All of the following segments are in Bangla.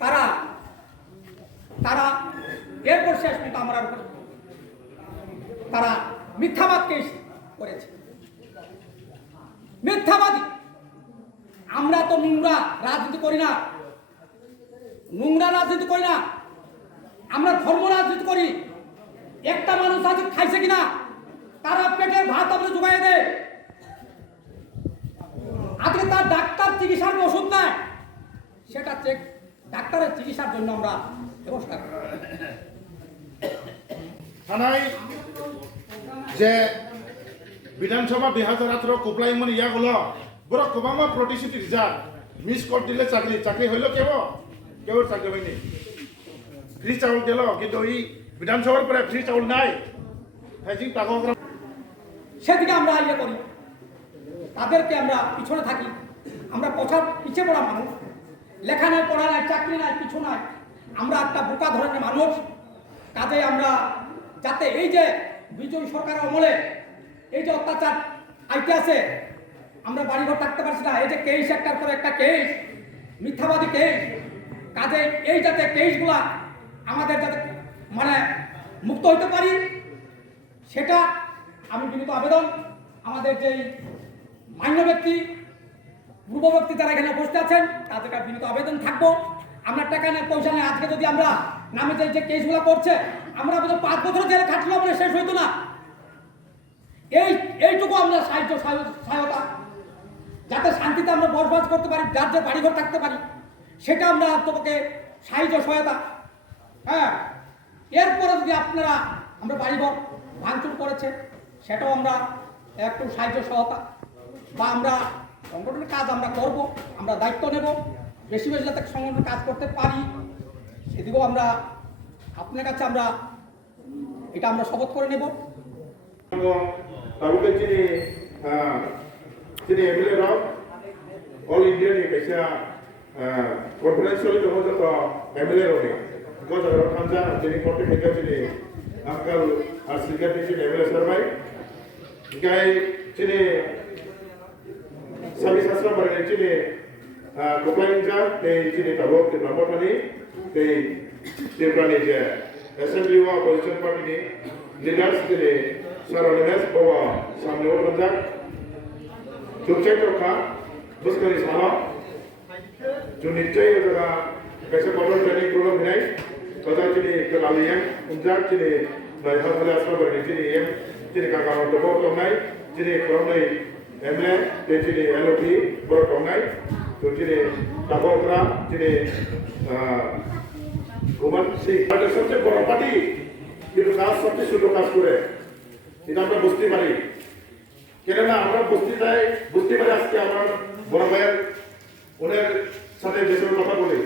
তারা তারা এরপর শেষ পর্যন্ত আমরা তারা মিথ্যাবাদ কেস করেছে। মিথ্যাবাদী। আমরা তো নোংরা রাজনীতি করি না, নোংরা রাজনীতি করি না, আমরা ধর্ম রাজনীতি করি। একটা মানুষ আজ খাইছে কিনা তারা পেটের ভাত আমরা জোগাই দেয়। আজকে তার ডাক্তার চিকিৎসার ওষুধ নেয়, সেটা চেক ডাক্তারের চিকিৎসার জন্য আমরা ব্যবস্থা করি। থানায় যে বিধানসভা 2018 কোপলাইমন ইয়াগুলো বড় কবামা প্রতিশ্রুতি রিজাল্ট মিস কর দিলে চাকরি হইল কেউ চাকরি হয়নি। ফ্রি চাউল দিল কিন্তু এই বিধানসভার পরে ফ্রি চাউল নাই। সেদিকে আমরা ইয়ে করি, তাদেরকে আমরা পিছনে থাকি। আমরা পিছিয়ে পড়া মানুষ, লেখা নাই, পড়া নাই, চাকরি নাই, কিছু নাই। আমরা একটা বোকা ধরনের মানুষ। কাজে আমরা যাতে এই যে বিজয়ী সরকারের আমলে এই যে অত্যাচার আইতে আছে, আমরা বাড়িঘর থাকতে পারছি না। এই যে কেস একটার পর একটা কেস, মিথ্যাবাদী কেস, কাজে এই যাতে কেসগুলা আমাদের যাতে মানে মুক্ত হইতে পারি, সেটা আমি বিনীত আবেদন আমাদের যেই মান্য ব্যক্তি পূর্ব ব্যক্তি যারা এখানে উপস্থিত আছেন তাদের কাছে বিনীত আবেদন থাকবো। আমরা টাকা নেই, পয়সা নেই। আজকে যদি আমরা নামে যে কেসগুলো করছে, আমরা 5 বছর জেলে খাটলেও আমরা শেষ হইতো না। এইটুকু আমরা সহায়তা যাতে শান্তিতে আমরা বসবাস করতে পারি, যার যে বাড়িঘর থাকতে পারি, সেটা আমরা তোমাকে সাহায্য সহায়তা। হ্যাঁ, এরপরে যদি আপনারা আমরা বাড়িঘর ভাঙচুর করেছে, সেটাও আমরা একটু সাহায্য সহায়তা বা আমরা সংগঠনের কাজ আমরা করব, আমরা দায়িত্ব নেব। বেশি বেশি যাতে সংগঠনের কাজ করতে পারি, সেদিকেও আমরা আপনার কাছে আমরা এটা আমরা শপথ করে নেব। তারপরে যিনি এমএলএ রাও অল ইন্ডিয়ানি কাইসা কনফারেন্স চলি দङ যত এমএলএ রনি গজাগর খানজা যিনি কর্তে থেকে যিনি আঙ্কাল আর সিগারেট যিনি এমএলএ সারবাই গাই যিনি সাবি শাস্ত্র বারে যিনি কোপলাইনজা এই যিনি তাবো ত্রিপুরা মথানি এই ত্রিপুরানি যে অ্যাসেম্বলি ওয়া অপোজিশন পার্টিনি লিডার্স যিনি সারানিমেস বাবা সামনে ওরঞ্জা চুপচাপ রক্ষা বুঝকারি সালা जो निश्चय जगह कैसे कॉमन ट्रेनिंग प्रोग्राम है कदा चिनी कलालियन उनजार चिनी भाई हमारे आसपास बने चिनी का काम तो बहुत कम नहीं चिनी कम नहीं एमए ते चिनी एलओपी बहुत कम नहीं तो चिनी टापोकरा चिनी घुमन सी बट सबसे बड़ा पार्टी ये तो काज सबसे शुरू काज करे इधर আমরা বস্তি মারি কেন না আমরা বস্তি যাই বস্তি মারি আজকে আমার বড় ভাইয়ের ওনার সাথে যেসব কথা বলি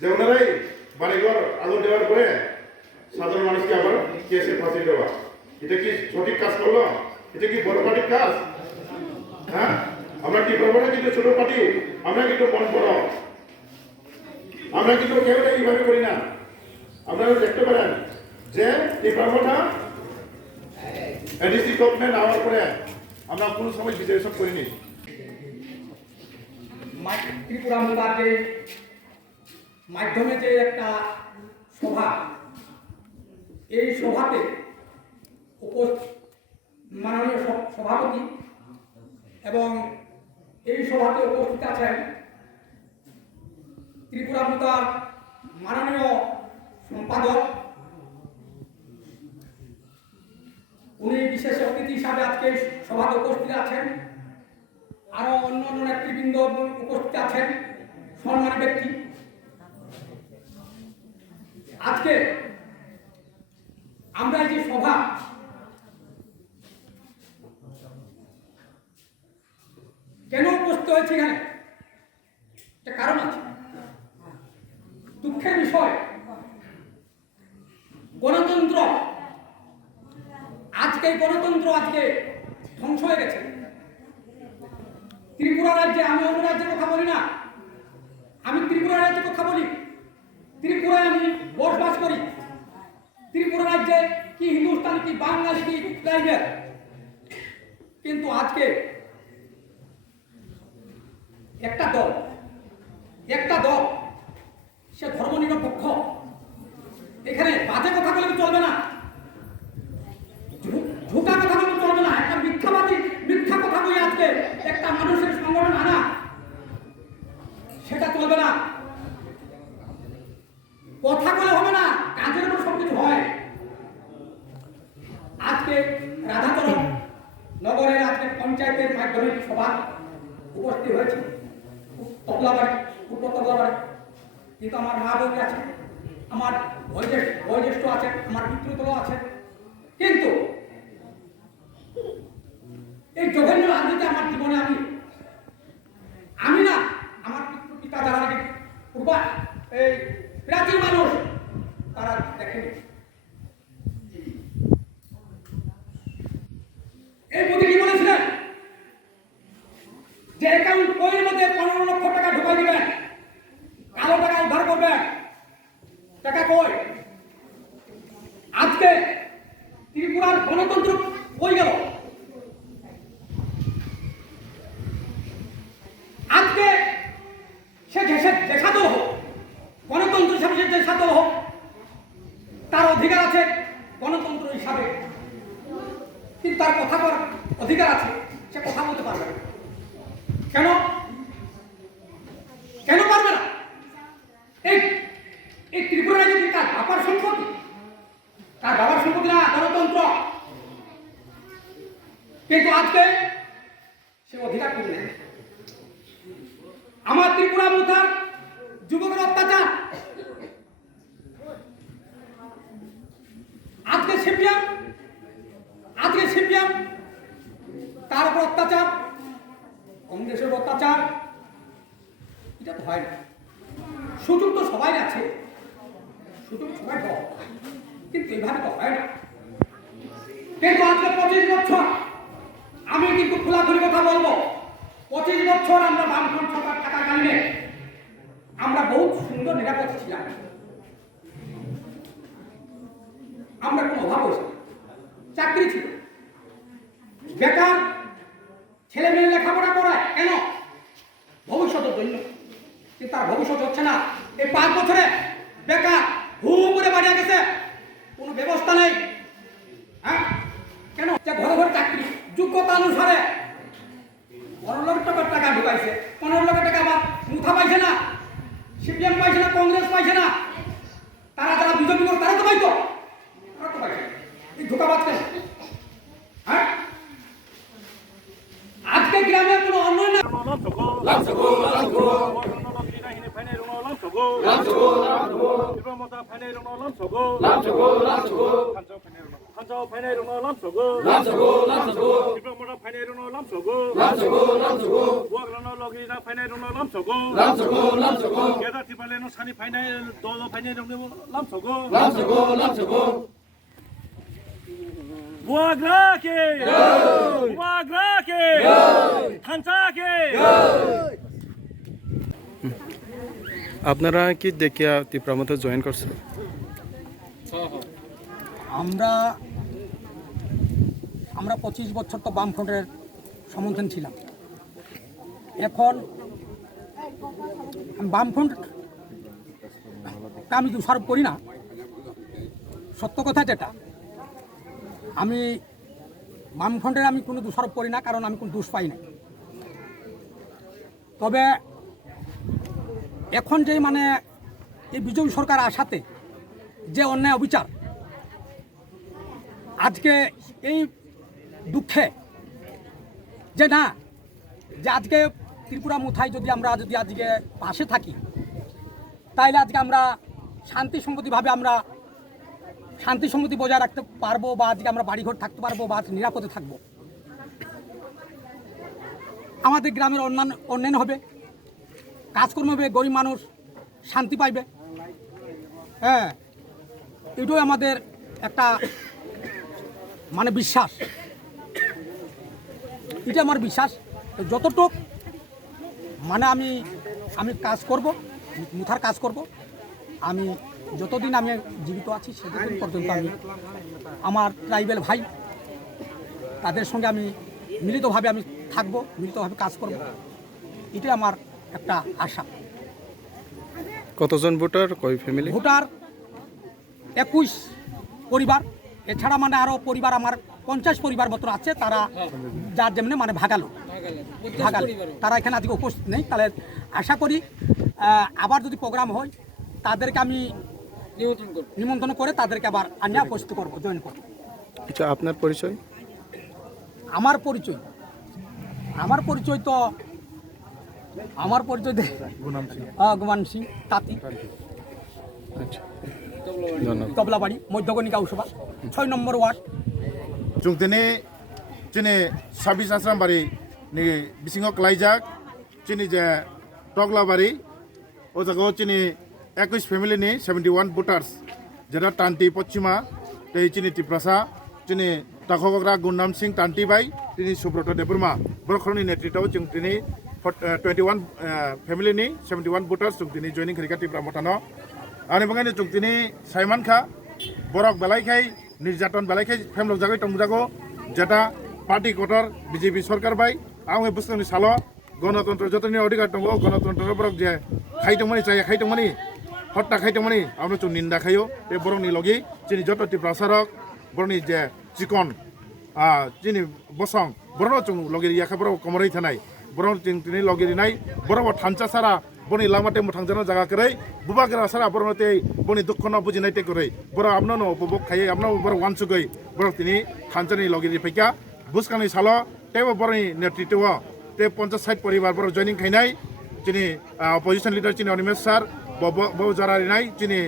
যে ওনারাই বাড়িঘর আগুন দেওয়ার পরে সাধারণ মানুষকে আবার কেসে ফাঁসি দেওয়া, এটা কি সঠিক কাজ করলো? এটা কি বড় পার্টির কাজ? হ্যাঁ, আমরা কি করবো না? কিন্তু ছোট পার্টি, আমরা কিন্তু মন বড়, আমরা কিন্তু কেউ এইভাবে করি না। আপনারা দেখতে পারেন যে ত্রিপুরা মথা এডিসি গভর্নমেন্ট হওয়ার পরে আমরা কোনো সময় বিচার সব করিনি। ত্রিপুরা মথার যে মাধ্যমে যে একটা সভা, এই সভাতে মাননীয় সভাপতি এবং এই সভাতে উপস্থিত আছেন ত্রিপুরা মথার মাননীয় সম্পাদক। উনি বিশেষ অতিথি হিসাবে আজকে সভাতে উপস্থিত আছেন। আরো অন্য অন্য নেতৃবৃন্দ উপস্থিত আছেন, সম্মানী ব্যক্তি। আজকে আমরা এই যে সভা, কেন উপস্থিত হয়েছে এখানে, একটা কারণ আছে। দুঃখের বিষয়, গণতন্ত্র আজকে ধ্বংস হয়ে গেছে। ত্রিপুরা রাজ্যে, আমি অন্য রাজ্যের কথা বলি না, আমি ত্রিপুরা রাজ্যের কথা বলি। ত্রিপুরায় আমি বসবাস করি। ত্রিপুরা রাজ্যে কি হিন্দুস্তানি, কি বাঙালি, কি ট্রাইবেল, কিন্তু আজকে একটা দল সে ধর্মনিরপেক্ষ। এখানে বাজে কথা বলে চলবে না, ঝুঁকা কথা বলে চলবে না। একটা মিথ্যাবাদী মিথ্যা কথা বলে আজকে একটা মানুষের সংগঠন আনা, সেটা চলবে না। কথা বলে হবে না, কাজের উপর সবকিছু হয়। আজকে রাধাচরণ নগরের আজকে পঞ্চায়েতের মাধ্যমিক সভা উপস্থিত হয়েছে তবলাবাড়ি, পূর্ব তবলাবাড়ি। কিন্তু আমার মা বোন আছে, আমার বয়োজ্যেষ্ঠ আছে, আমার পিতৃতল আছে। কিন্তু এই জঘন্য রাজনীতি আমার জীবনে আমি না, আমার পিতা যারা পূর্বা এই প্রাচীন মানুষ তারা দেখেনি। এই মোদী কি বলেছিলেন যে অ্যাকাউন্ট বইয়ের মধ্যে 15 লক্ষ টাকা ঢুকাই দিবেন, কালো টাকা উদ্ধার করবেন। টাকা কই? আজকে ত্রিপুরার গণতন্ত্র কই গেল? আজকে সে দেশাদল হোক, গণতন্ত্র হিসাবে সে দেশাদল হোক, তার অধিকার আছে গণতন্ত্র হিসাবে, কিন্তু তার কথা বলার অধিকার আছে, সে কথা বলতে পারবে না। কেন কেন পারবে না? এই ত্রিপুরা রাজ্য কি তার বাবার সম্পত্তি? তার বাবার সম্পত্তি না, গণতন্ত্র। কিন্তু আজকে সে অধিকার পেয়ে নেয়। আমার ত্রিপুরা মুথার যুবকের অত্যাচার, আজকে সিপিএম তার উপর অত্যাচার, কংগ্রেসের অত্যাচার, এটা তো হয় না। সুযোগ তো সবাই আছে, সুযোগ সবাই পাওয়া, কিন্তু এইভাবে তো হয় না। কিন্তু আজকে 25 বছর, আমি কিন্তু খোলাখুলি কথা বলবো, 25 বছর আমরা বামফ্রন্ট সরকার থাকাকালীনে আমরা বহুত সুন্দর নিরাপদ ছিলাম। আমরা কোনো অভাব হয়েছে, চাকরি ছিল, বেকার ছেলে মেয়ে লেখাপড়া করায় কেন? ভবিষ্যতের জন্য। কিন্তু তার ভবিষ্যৎ হচ্ছে না। এই 5 বছরে বেকার হু করে বাড়িয়ে গেছে, কোনো ব্যবস্থা নেই। হ্যাঁ, কেন? যে ঘরে ঘরে চাকরি, যোগ্যতা অনুসারে 15 লক্ষ টাকা ঢুকাইছে। 15 লক্ষ টাকা আবার মুথা পাইছে না, সিপিএম পাইছে না, কংগ্রেস পাইছে না, তারা যারা বিজেপি করে তারা তো পাইতো, তারা তো পাইছে। এই ধোকাবাজ কেন? হ্যাঁ, আজকে গ্রামে কোনো অন্যায় না। আপনারা কি দেখিয়া ত্রিপুরা মথা জয়েন করছেন? আমরা 25 বছর তো বামফ্রন্টের সমর্থন ছিলাম। এখন বামফ্রন্ট আমি দোষারোপ করি না, সত্য কথা যেটা, আমি বামফ্রন্টের আমি কোনো দোষারোপ করি না, কারণ আমি কোনো দোষ পাই না। তবে এখন যে মানে এই বিজেপি সরকার আসাতে যে অন্যায় অবিচার, আজকে এই দুঃখে যে না, যে আজকে ত্রিপুরা মুথায় যদি আজকে পাশে থাকি, তাইলে আজকে আমরা শান্তি সংগতিভাবে বজায় রাখতে পারবো, বা আজকে আমরা বাড়িঘর থাকতে পারবো, বা নিরাপদে থাকবো। আমাদের গ্রামের উন্নয়ন হবে, কাজকর্ম হবে, গরিব মানুষ শান্তি পাইবে। হ্যাঁ, এটাই আমাদের একটা মানে বিশ্বাস, এটা আমার বিশ্বাস। যতটুক মানে আমি কাজ করব, মুথার কাজ করব, আমি যতদিন আমি জীবিত আছি সেতদিন পর্যন্ত আমি আমার ট্রাইবেল ভাই তাদের সঙ্গে আমি মিলিতভাবে আমি থাকবো, মিলিতভাবে কাজ করব, এটাই আমার একটা আশা। কতজন ভোটার কয় ফ্যামিলি? ভোটার 21 পরিবার, এছাড়া মানে আরও পরিবার আমার 50 পরিবার মতো আছে, তারা যার যেমনি মানে ভাগালো, তারা এখানে আজকে উপস্থিত নেই। তাহলে আশা করি আবার যদি প্রোগ্রাম হয় তাদেরকে আমি নিমন্ত্রণ করে তাদেরকে আবার আনিয়া উপস্থিত করবো, জয়েন করবো। আচ্ছা, আপনার পরিচয়? আমার পরিচয় তো গুমান সিং তাঁতি, আচ্ছা, ধন্যবাদ। তবলাবাড়ি, মধ্যগণিকা উৎসবা, 6 নম্বর ওয়ার্ড। जों दिनै जोंनि 26 आश्रामबारिनि बिसिङाव क्लाइजाक जोंनि जे टग्लाबारि ओ जायगायाव जोंनि 21 फेमिलिनि 71 भोटार्स जेरा टान्टि पश्चिमा दै जोंनि तिप्रासा जोंनि दाखगग्रा गुननाम सिंह टान्टि बाय जोंनि सुब्रत देबरमा बर'खरनि नेतृत्वआव जों दिनै 21 फेमिलिनि 71 भोटार्स जों दिनै जयनिं रिखा तिप्रा मथानो आरो बेखायनो जों दिनै साइमानखा बरक बेलायखाय निर्यातन बेलायखाय फेमलक जागाय टंजागो जेटा पार्टी कटर बीजेपी सरकार बाय आं बुस्थुनि सालो गणतंत्र जतनि अधिकार दङ गणतंत्र बरक जे खायदोंमोन जाय खायदोंमोन हत्या खायदोंमोन आमनो जों निन्दा खायो बे बरकनि लगे जोंनि जत तिप्रासारक बरनि जे चिकन जोंनि बसं बर जों लगे याखाबर कमरै थानाय बर जों दिनै लगेरिनाय बर थानचा सारा बनि लामाते मोथांजन जागा करै बुबाग्रा सारा बरनते बनि दुखना बुजिनायते करै बर आपनो न उपभोग खायै आपनो बर वानसुगै बर तिनि थानचनि लगेरि फैका बुसकानि सालो तेबो बरनि नेतृत्व ते 50-60 परिवार बर जॉइनिंग खाइनाय जिनि अपोजिशन लीडर चिनि अनिमेश सर बबो जारारिनाय चिनि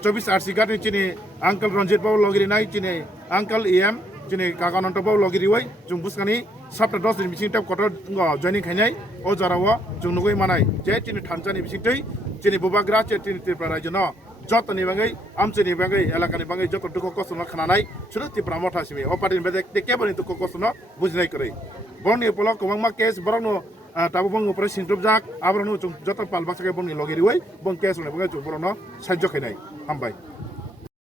24 आरसी गानि चिनि अंकल रंजित बाबू लगेरिनाय चिनि अंकल एम चिनि काकानन्त बाबू लगेरिवै जों बुसकानि साप्ता 10 दिन बिसिं टेप कटर जॉइनिंग खाइनाय ओ जाराव जों नुगै मानाय जे चिनि थानचानि बिसिंतै चिनि बुबाग्रा चिनि त्रिपुरा राज्यन जतनि बागै आमचनि बागै एलाकानि बागै जत दुख कष्ट खानाय सुरु त्रिपुरा मथासिमि ओ पार्टिनि बागै केबोनि दुख कष्ट बुजिनाय करै बरनि उपल गोबांमा केस बरनो ताबो बंग ऊपर सिंट्रुबजाक आबरनो जत पालबासके बंनि लगेरिवै बं केस होनाय बागै जों बरनो साहाय्य खाइनाय हामबाय।